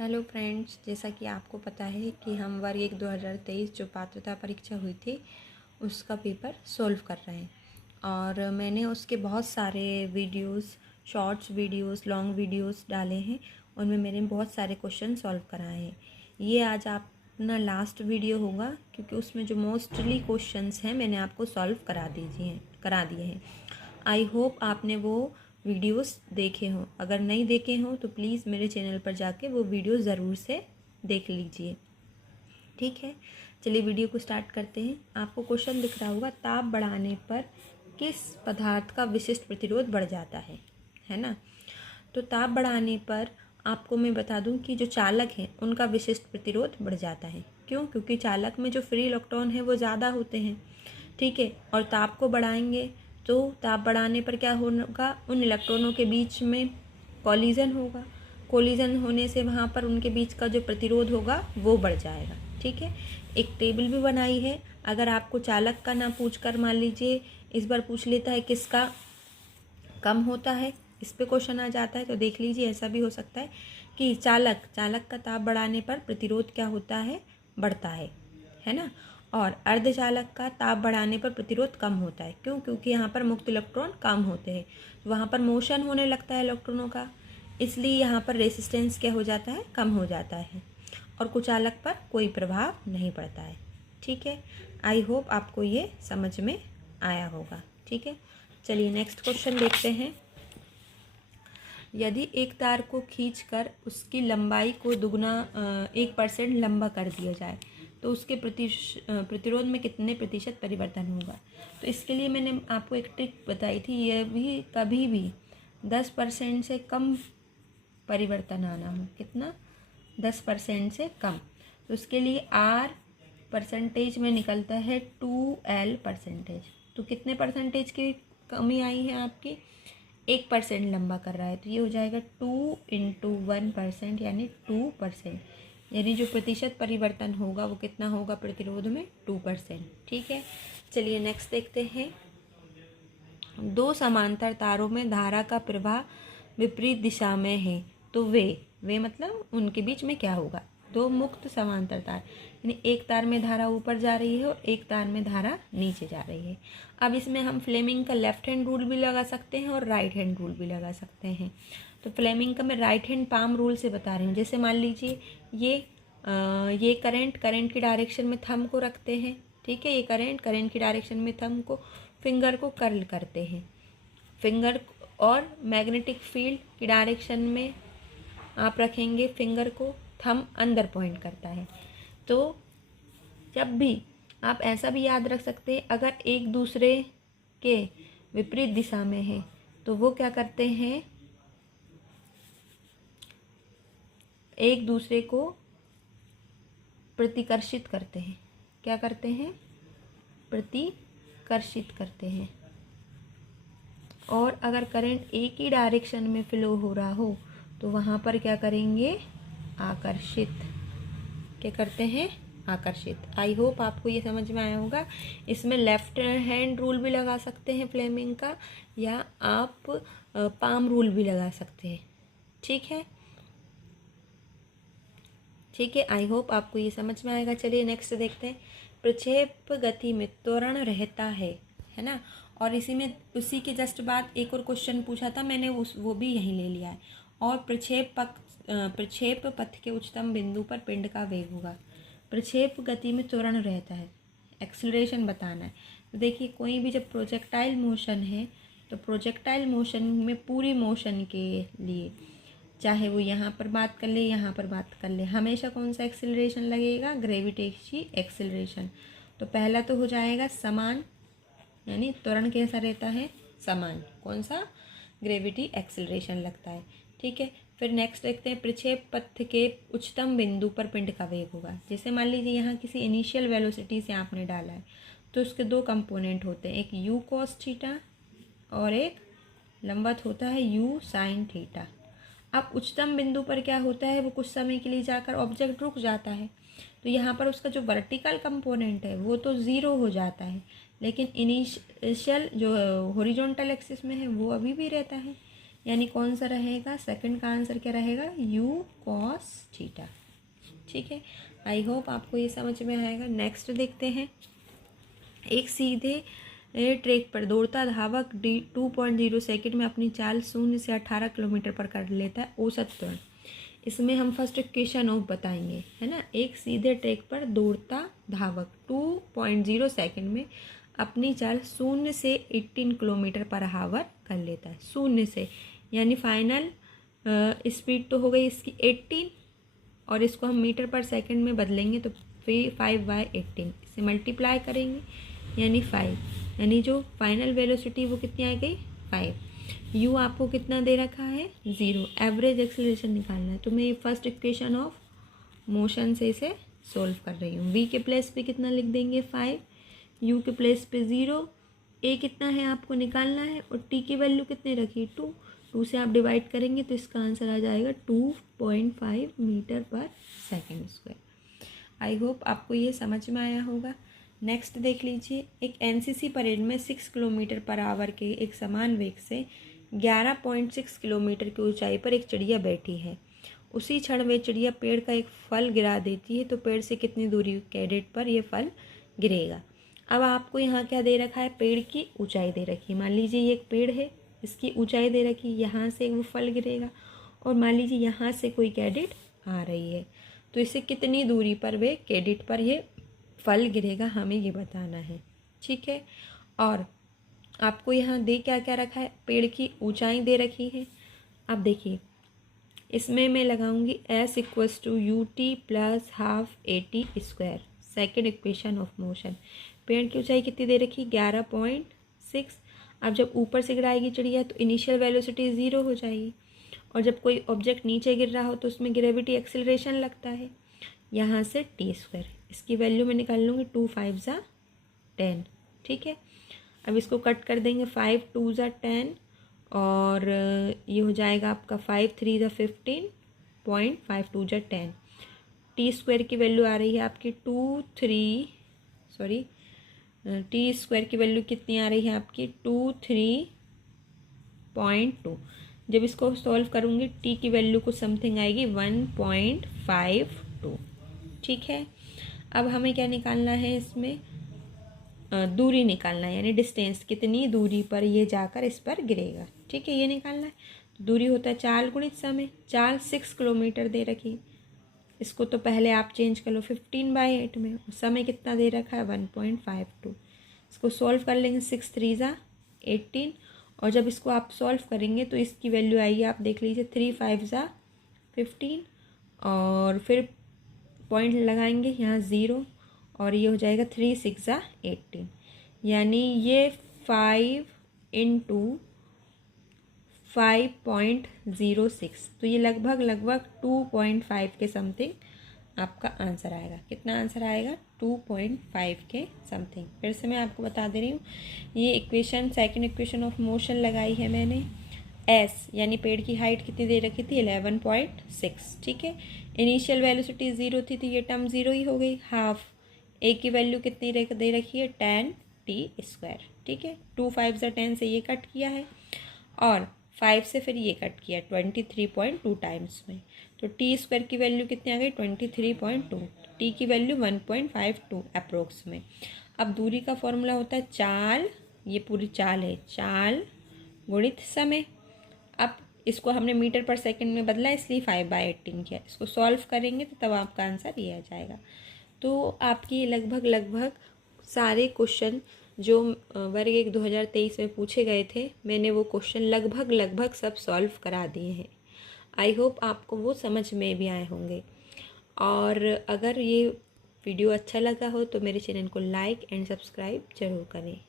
Hello friends, जैसा कि आपको पता है कि हम वर्ग 1 2023 जो पात्रता परीक्षा हुई थी उसका पेपर सॉल्व कर रहे हैं। और मैंने उसके बहुत सारे videos, shorts videos, long videos डाले हैं। उनमें मैंने बहुत सारे क्वेश्चन सॉल्व कराए हैं। ये आज अपना लास्ट वीडियो होगा क्योंकि उसमें जो मोस्टली क्वेश्चंस हैं मैंने आपको सॉल्व करा दिए हैं। आई होप आपने वो वीडियोस देखे हों। अगर नहीं देखे हों तो प्लीज़ मेरे चैनल पर जाके वो वीडियो ज़रूर से देख लीजिए। ठीक है, चलिए वीडियो को स्टार्ट करते हैं। आपको क्वेश्चन दिख रहा होगा, ताप बढ़ाने पर किस पदार्थ का विशिष्ट प्रतिरोध बढ़ जाता है ना। तो ताप बढ़ाने पर आपको मैं बता दूं कि जो चालक हैं उनका विशिष्ट प्रतिरोध बढ़ जाता है। क्यों? क्योंकि चालक में जो फ्री इलेक्ट्रॉन है वो ज़्यादा होते हैं। ठीक है, और ताप को बढ़ाएंगे तो ताप बढ़ाने पर क्या होगा, उन इलेक्ट्रॉनों के बीच में कोलिजन होगा। कोलिजन होने से वहाँ पर उनके बीच का जो प्रतिरोध होगा वो बढ़ जाएगा। ठीक है, एक टेबल भी बनाई है। अगर आपको चालक का ना पूछ कर मान लीजिए इस बार पूछ लेता है किसका कम होता है, इस पे क्वेश्चन आ जाता है तो देख लीजिए। ऐसा भी हो सकता है कि चालक का ताप बढ़ाने पर प्रतिरोध क्या होता है, बढ़ता है ना। और अर्धचालक का ताप बढ़ाने पर प्रतिरोध कम होता है। क्यों? क्योंकि यहाँ पर मुक्त इलेक्ट्रॉन कम होते हैं, तो वहाँ पर मोशन होने लगता है इलेक्ट्रॉनों का, इसलिए यहाँ पर रेसिस्टेंस क्या हो जाता है, कम हो जाता है। और कुचालक पर कोई प्रभाव नहीं पड़ता है। ठीक है, आई होप आपको ये समझ में आया होगा। ठीक है, चलिए नेक्स्ट क्वेश्चन देखते हैं। यदि एक तार को खींचकर उसकी लंबाई को दुगना 1% लंबा कर दिया जाए तो उसके प्रतिरोध में कितने प्रतिशत परिवर्तन होगा। तो इसके लिए मैंने आपको एक ट्रिक बताई थी, यह भी कभी भी 10% से कम परिवर्तन आना हो। कितना? 10% से कम। तो उसके लिए आर परसेंटेज में निकलता है 2L परसेंटेज। तो कितने परसेंटेज की कमी आई है आपकी? 1% लंबा कर रहा है तो ये हो जाएगा 2 × 1% यानी 2%। यानी जो प्रतिशत परिवर्तन होगा वो कितना होगा प्रतिरोध में? 2%। ठीक है, चलिए नेक्स्ट देखते हैं। दो समांतर तारों में धारा का प्रवाह विपरीत दिशा में है तो वे मतलब उनके बीच में क्या होगा। दो मुक्त समांतर तार, यानी एक तार में धारा ऊपर जा रही है और एक तार में धारा नीचे जा रही है। अब इसमें हम फ्लेमिंग का लेफ्ट हैंड रूल भी लगा सकते हैं और राइट हैंड रूल भी लगा सकते हैं। तो फ्लेमिंग का मैं राइट हैंड पाम रूल से बता रही हूँ। जैसे मान लीजिए ये करंट की डायरेक्शन में थंब को रखते हैं। ठीक है, ये करंट की डायरेक्शन में थंब को, फिंगर को कर्ल करते हैं। फिंगर और मैग्नेटिक फील्ड की डायरेक्शन में आप रखेंगे फिंगर को, थंब अंदर पॉइंट करता है। तो जब भी आप ऐसा भी याद रख सकते हैं, अगर एक दूसरे के विपरीत दिशा में है तो वो क्या करते हैं, एक दूसरे को प्रतिकर्षित करते हैं। क्या करते हैं? प्रतिकर्षित करते हैं। और अगर करंट एक ही डायरेक्शन में फ्लो हो रहा हो तो वहाँ पर क्या करेंगे? आकर्षित। क्या करते हैं? आकर्षित। आई होप आपको ये समझ में आया होगा। इसमें लेफ्ट हैंड रूल भी लगा सकते हैं फ्लेमिंग का, या आप पाम रूल भी लगा सकते हैं। ठीक है, ठीक है, आई होप आपको ये समझ में आएगा। चलिए नेक्स्ट देखते हैं। प्रक्षेप गति में त्वरण रहता है ना। और उसी के जस्ट बाद एक और क्वेश्चन पूछा था मैंने, वो भी यहीं ले लिया है। और प्रक्षेप पथ के उच्चतम बिंदु पर पिंड का वेग होगा। प्रक्षेप गति में त्वरण रहता है, एक्सीलरेशन बताना है। तो देखिए, कोई भी जब प्रोजेक्टाइल मोशन है तो प्रोजेक्टाइल मोशन में पूरी मोशन के लिए, चाहे वो यहाँ पर बात कर ले यहाँ पर बात कर ले, हमेशा कौन सा एक्सीलरेशन लगेगा? Gravitational acceleration. तो पहला तो हो जाएगा समान, यानी त्वरण कैसा रहता है? समान। कौन सा? ग्रेविटी एक्सीलरेशन लगता है। ठीक है, फिर नेक्स्ट देखते हैं। प्रक्षेप पथ के उच्चतम बिंदु पर पिंड का वेग होगा। जैसे मान लीजिए यहाँ किसी इनिशियल वेलोसिटी से आपने डाला है तो उसके दो कंपोनेंट होते हैं, एक u cos थीटा और एक लंबवत होता है u sin थीटा। अब उच्चतम बिंदु पर क्या होता है, वो कुछ समय के लिए जाकर ऑब्जेक्ट रुक जाता है, तो यहाँ पर उसका जो वर्टिकल कंपोनेंट है वो तो ज़ीरो हो जाता है, लेकिन इनिशियल जो हॉरिजॉन्टल एक्सिस में है वो अभी भी रहता है। यानी कौन सा रहेगा, सेकंड का आंसर क्या रहेगा, u cos थीटा। ठीक है, आई होप आपको ये समझ में आएगा। नेक्स्ट देखते हैं। एक सीधे ट्रैक पर दौड़ता धावक 2.0 सेकंड में अपनी चाल 0 से 18 किलोमीटर पर कर लेता है औसत त्वरण। इसमें हम फर्स्ट इक्वेशन ऑफ बताएंगे, है ना। एक सीधे ट्रैक पर दौड़ता धावक 2.0 सेकंड में अपनी चाल 0 से 18 किलोमीटर पर आवर कर लेता है। 0 से यानी फाइनल स्पीड तो हो गई इसकी 18, और इसको हम मीटर पर सेकंड में बदलेंगे तो 5/18, इसे मल्टीप्लाई करेंगे यानी 5, यानी जो फाइनल वेलोसिटी वो कितनी आ गई, 5। यू आपको कितना दे रखा है, 0। एवरेज एक्सेलरेशन निकालना है, तो मैं ये फर्स्ट इक्वेशन ऑफ मोशन से इसे सोल्व कर रही हूँ। वी के प्लेस पे कितना लिख देंगे, 5, यू के प्लेस पे 0, ए कितना है आपको निकालना है, और टी की वैल्यू कितनी रखी, 2 से आप डिवाइड करेंगे तो इसका आंसर आ जाएगा 2.5 मीटर पर सेकेंड स्क्वायर। आई होप आपको ये समझ में आया होगा। नेक्स्ट देख लीजिए। एक एनसीसी परेड में 6 किलोमीटर पर आवर के एक समान वेग से 11.6 किलोमीटर की ऊंचाई पर एक चिड़िया बैठी है। उसी क्षण वे चिड़िया पेड़ का एक फल गिरा देती है, तो पेड़ से कितनी दूरी कैडेट पर यह फल गिरेगा। अब आपको यहाँ क्या दे रखा है, पेड़ की ऊंचाई दे रखी है। मान लीजिए ये एक पेड़ है, इसकी ऊंचाई दे रखी, यहाँ से वो फल गिरेगा, और मान लीजिए यहाँ से कोई कैडेट आ रही है, तो इससे कितनी दूरी पर वे कैडेट पर ये फल गिरेगा, हमें ये बताना है। ठीक है, और आपको यहाँ दे क्या क्या रखा है, पेड़ की ऊंचाई दे रखी है। अब देखिए, इसमें मैं लगाऊंगी s = ut + ½ at², second equation of motion. पेड़ की ऊंचाई कितनी दे रखी, 11.6। अब जब ऊपर से गिराएगी चिड़िया तो इनिशियल वेलोसिटी 0 हो जाएगी, और जब कोई ऑब्जेक्ट नीचे गिर रहा हो तो उसमें ग्रेविटी एक्सेलरेशन लगता है। यहाँ से t², इसकी वैल्यू मैं निकाल लूँगी, 2 × 5 = 10। ठीक है, अब इसको कट कर देंगे, 5 × 2 = 10, और ये हो जाएगा आपका 5 × 3 = 15, 0.5 2 = 10। t² की वैल्यू आ रही है आपकी t² की वैल्यू कितनी आ रही है आपकी, 23.2। जब इसको सॉल्व करूँगी t की वैल्यू को समथिंग आएगी 1.52। ठीक है, अब हमें क्या निकालना है, इसमें दूरी निकालना है, यानी डिस्टेंस, कितनी दूरी पर ये जाकर इस पर गिरेगा। ठीक है, ये निकालना है। तो दूरी होता है चाल गुणित समय। चाल 6 किलोमीटर दे रखी, इसको तो पहले आप चेंज कर लो 15/8 में। समय कितना दे रखा है, 1.52। इसको सॉल्व कर लेंगे, 6 × 3 = 18, और जब इसको आप सॉल्व करेंगे तो इसकी वैल्यू आएगी, आप देख लीजिए, 3 × 5 = 15, और फिर पॉइंट लगाएंगे यहाँ 0, और ये हो जाएगा 3 × 6 = 18, यानी ये 5 × 5.06, तो ये लगभग 2.5 के समथिंग आपका आंसर आएगा। कितना आंसर आएगा, 2.5 के समथिंग। फिर से मैं आपको बता दे रही हूँ, ये equation second equation of motion लगाई है मैंने। s यानी पेड़ की हाइट कितनी दे रखी थी, 11.6। ठीक है, इनिशियल वेलोसिटी 0 थी, तो ये टर्म 0 ही हो गई। हाफ a की वैल्यू कितनी दे रखी है, 10t²। ठीक है, 2 × 5 = 10 से ये कट किया है, और 5 से फिर ये कट किया 23.2 टाइम्स में, तो t² की वैल्यू कितनी आ गई, 23.2। t की वैल्यू 1.52 अप्रोक्स में। अब दूरी का फॉर्मूला होता है चाल, ये पूरी चाल है, चाल गुणित समय। अब इसको हमने मीटर पर सेकंड में बदला, इसलिए 5/18 किया। इसको सॉल्व करेंगे तो तब आपका आंसर ये आ जाएगा। तो आपकी लगभग सारे क्वेश्चन जो वर्ग 1 2023 में पूछे गए थे, मैंने वो क्वेश्चन लगभग सब सॉल्व करा दिए हैं। आई होप आपको वो समझ में भी आए होंगे। और अगर ये वीडियो अच्छा लगा हो तो मेरे चैनल को लाइक एंड सब्सक्राइब ज़रूर करें।